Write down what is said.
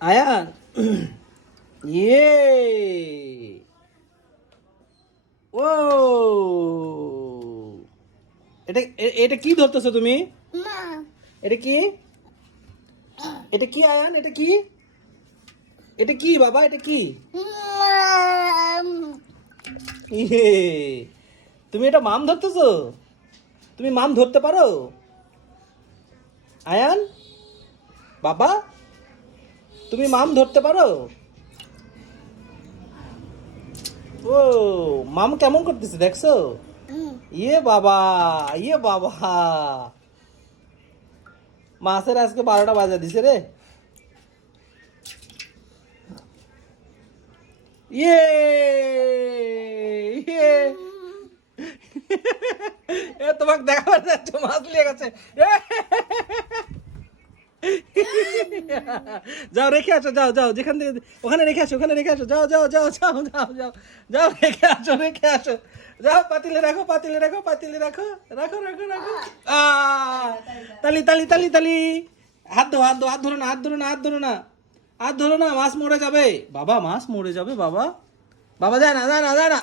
আয়ান, ইয়ে, ও, এটা এটা কি ধরতেছো তুমি? এটা কি? এটা কি আয়ান? এটা কি? এটা কি বাবা? এটা কি? ইয়ে, তুমি এটা মাম ধরতেছো? তুমি মাম ধরতে পারো আয়ান? বাবা, তুমি মাম ধরতে পারো? ও, মাম কেমন করতেছে দেখছো? ইয়ে বাবা, ইয়ে বাবা, মাছের আজকে 12টা বাজা দিছে রে। ইয়ে, ইয়ে, এ তোমাকে দেখাবার যাচ্ছে মাছ নিয়ে গেছে। যাও রেখে আসো, যাও যাও, যেখান থেকে ওখানে রেখে আসো, ওখানে রেখে আসো, যাও যাও যাও যাও যাও যাও যাও, রেখে আসো, রেখে আসো, যাও, পাতিলে রাখো, পাতিলে রাখো, পাতিলে রাখো, রাখো রাখো রাখো। তালি তালি তালি তালি, হাত ধো, হাত ধো, হাত ধরো না, হাত ধরো না, হাত ধরো না, হাত ধরো না, মাছ মরে যাবে বাবা, মাছ মরে যাবে বাবা, বাবা যায় না, যায় না, যায় না।